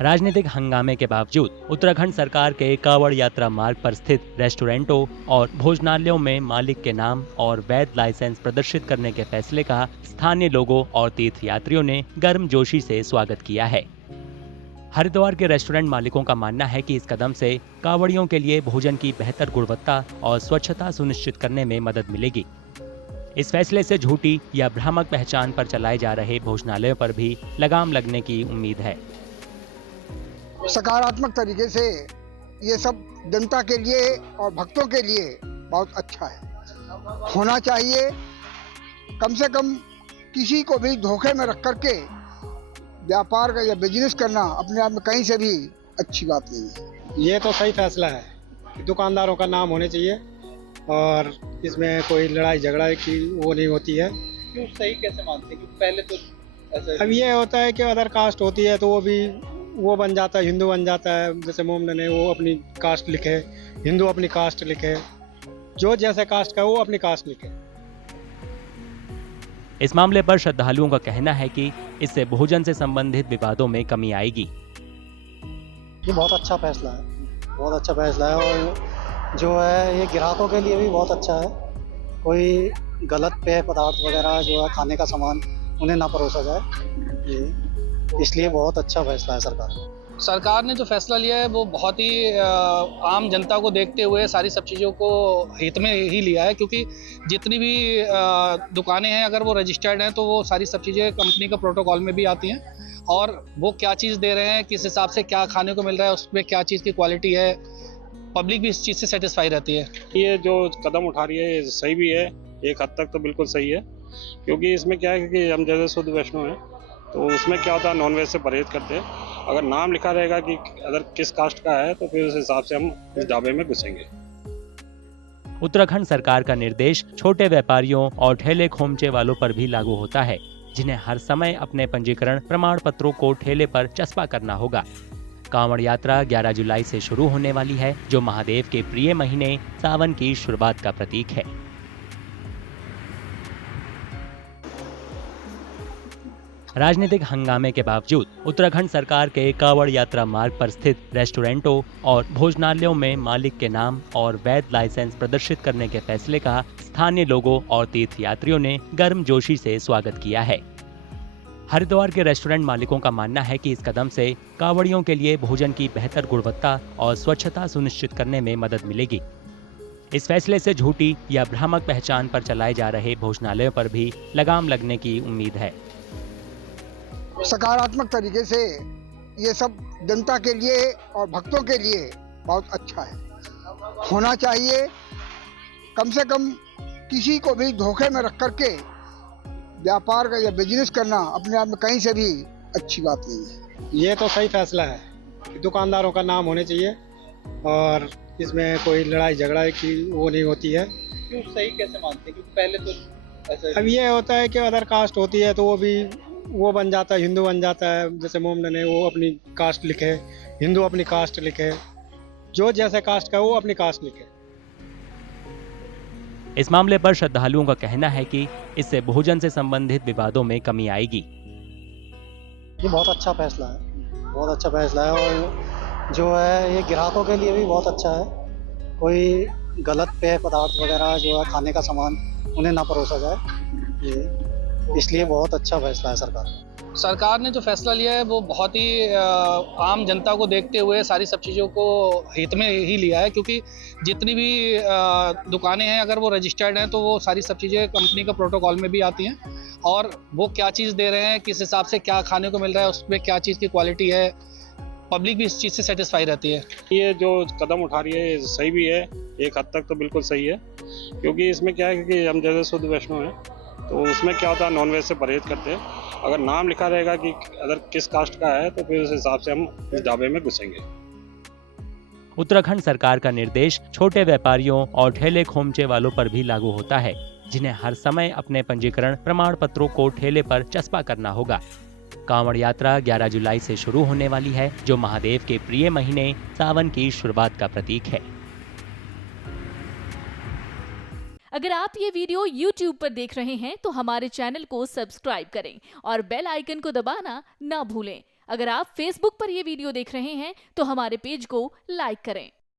राजनीतिक हंगामे के बावजूद उत्तराखंड सरकार के कांवड़ यात्रा मार्ग पर स्थित रेस्टोरेंटों और भोजनालयों में मालिक के नाम और वैध लाइसेंस प्रदर्शित करने के फैसले का स्थानीय लोगों और तीर्थयात्रियों ने गर्मजोशी से स्वागत किया है। हरिद्वार के रेस्टोरेंट मालिकों का मानना है कि इस कदम से कांवड़ियों के लिए भोजन की बेहतर गुणवत्ता और स्वच्छता सुनिश्चित करने में मदद मिलेगी। इस फैसले से झूठी या भ्रामक पहचान पर चलाए जा रहे भोजनालयों पर भी लगाम लगने की उम्मीद है। सकारात्मक तरीके से ये सब जनता के लिए और भक्तों के लिए बहुत अच्छा है, होना चाहिए। कम से कम किसी को भी धोखे में रख करके व्यापार का या बिजनेस करना अपने आप में कहीं से भी अच्छी बात नहीं है। ये तो सही फैसला है कि दुकानदारों का नाम होने चाहिए और इसमें कोई लड़ाई झगड़ा की वो नहीं होती है। क्यों सही कैसे मानते हैं? क्योंकि पहले तो ऐसा अब ये होता है कि अदर कास्ट होती है तो वो बन जाता है, हिंदू बन जाता है। जैसे मोमडन है वो अपनी कास्ट लिखे, हिंदू अपनी कास्ट लिखे, जो जैसे कास्ट का वो अपनी कास्ट लिखे। इस मामले पर श्रद्धालुओं का कहना है कि इससे भोजन से संबंधित विवादों में कमी आएगी। ये बहुत अच्छा फैसला है, बहुत अच्छा फैसला है और जो है ये ग्राहकों के लिए भी बहुत अच्छा है। कोई गलत पेय पदार्थ वगैरह जो है खाने का सामान उन्हें ना परोसा जाए, इसलिए बहुत अच्छा फैसला है सरकार ने जो फैसला लिया है वो बहुत ही आम जनता को देखते हुए सारी सब चीज़ों को हित में ही लिया है। क्योंकि जितनी भी दुकानें हैं अगर वो रजिस्टर्ड हैं तो वो सारी सब चीज़ें कंपनी का प्रोटोकॉल में भी आती हैं और वो क्या चीज़ दे रहे हैं, किस हिसाब से क्या खाने को मिल रहा है, उसमें क्या चीज़ की क्वालिटी है, पब्लिक भी इस चीज़ से सेटिस्फाई रहती है। ये जो कदम उठा रही है ये सही भी है, एक हद तक तो बिल्कुल सही है। क्योंकि इसमें क्या है कि हम जैसे शुद्ध वैष्णव हैं तो उसमें क्या होता है नॉनवेज से परहेज करते हैं। अगर नाम लिखा रहेगा कि अगर किस कास्ट का है तो फिर उस हिसाब से हम इस ढाबे में घुसेंगे। उत्तराखंड सरकार का निर्देश छोटे व्यापारियों और ठेले खोमचे वालों पर भी लागू होता है, जिन्हें हर समय अपने पंजीकरण प्रमाण पत्रों को ठेले पर चस्पा करना होगा। कांवड़ यात्रा 11 जुलाई से शुरू होने वाली है, जो महादेव के प्रिय महीने सावन की शुरुआत का प्रतीक है। राजनीतिक हंगामे के बावजूद उत्तराखंड सरकार के कांवड़ यात्रा मार्ग पर स्थित रेस्टोरेंटों और भोजनालयों में मालिक के नाम और वैध लाइसेंस प्रदर्शित करने के फैसले का स्थानीय लोगों और तीर्थयात्रियों ने गर्मजोशी से स्वागत किया है। हरिद्वार के रेस्टोरेंट मालिकों का मानना है कि इस कदम से कांवड़ियों के लिए भोजन की बेहतर गुणवत्ता और स्वच्छता सुनिश्चित करने में मदद मिलेगी। इस फैसले से झूठी या भ्रामक पहचान पर चलाए जा रहे भोजनालयों पर भी लगाम लगने की उम्मीद है। सकारात्मक तरीके से ये सब जनता के लिए और भक्तों के लिए बहुत अच्छा है, होना चाहिए। कम से कम किसी को भी धोखे में रख करके व्यापार का या बिजनेस करना अपने आप में कहीं से भी अच्छी बात नहीं है। ये तो सही फैसला है कि दुकानदारों का नाम होने चाहिए और इसमें कोई लड़ाई झगड़ा की वो नहीं होती है। क्यों सही कैसे मानते हैं? क्योंकि पहले तो ऐसा अब ये होता है कि अदर कास्ट होती है तो वो बन जाता है, हिंदू बन जाता है। जैसे मोमडन है वो अपनी कास्ट लिखे, हिंदू अपनी कास्ट लिखे, जो जैसे कास्ट का वो अपनी कास्ट लिखे। इस मामले पर श्रद्धालुओं का कहना है कि इससे भोजन से संबंधित विवादों में कमी आएगी। ये बहुत अच्छा फैसला है, बहुत अच्छा फैसला है और जो है ये ग्राहकों के लिए भी बहुत अच्छा है। कोई गलत पेय पदार्थ वगैरह जो है खाने का सामान उन्हें ना परोसा जाए, इसलिए बहुत अच्छा फैसला है सरकार ने जो फैसला लिया है वो बहुत ही आम जनता को देखते हुए सारी सब चीज़ों को हित में ही लिया है। क्योंकि जितनी भी दुकानें हैं अगर वो रजिस्टर्ड हैं तो वो सारी सब चीज़ें कंपनी का प्रोटोकॉल में भी आती हैं और वो क्या चीज़ दे रहे हैं, किस हिसाब से क्या खाने को मिल रहा है, उसमें क्या चीज़ की क्वालिटी है, पब्लिक भी इस चीज़ से सेटिस्फाई रहती है। ये जो कदम उठा रही है ये सही भी है, एक हद तक तो बिल्कुल सही है। क्योंकि इसमें क्या है कि हम जैसे शुद्ध वैष्णव हैं तो उसमें क्या होता है नॉनवेज से परहेज करते हैं। अगर नाम लिखा रहेगा कि अगर किस कास्ट का है तो फिर उस हिसाब से हम इस ढाबे में घुसेंगे। उत्तराखंड सरकार का निर्देश छोटे व्यापारियों और ठेले खोमचे वालों पर भी लागू होता है, जिन्हें हर समय अपने पंजीकरण प्रमाण पत्रों को ठेले पर चस्पा करना होगा। कांवड़ यात्रा 11 जुलाई से शुरू होने वाली है, जो महादेव के प्रिय महीने सावन की शुरुआत का प्रतीक है। अगर आप ये वीडियो YouTube पर देख रहे हैं तो हमारे चैनल को सब्सक्राइब करें और बेल आइकन को दबाना ना भूलें। अगर आप Facebook पर ये वीडियो देख रहे हैं तो हमारे पेज को लाइक करें।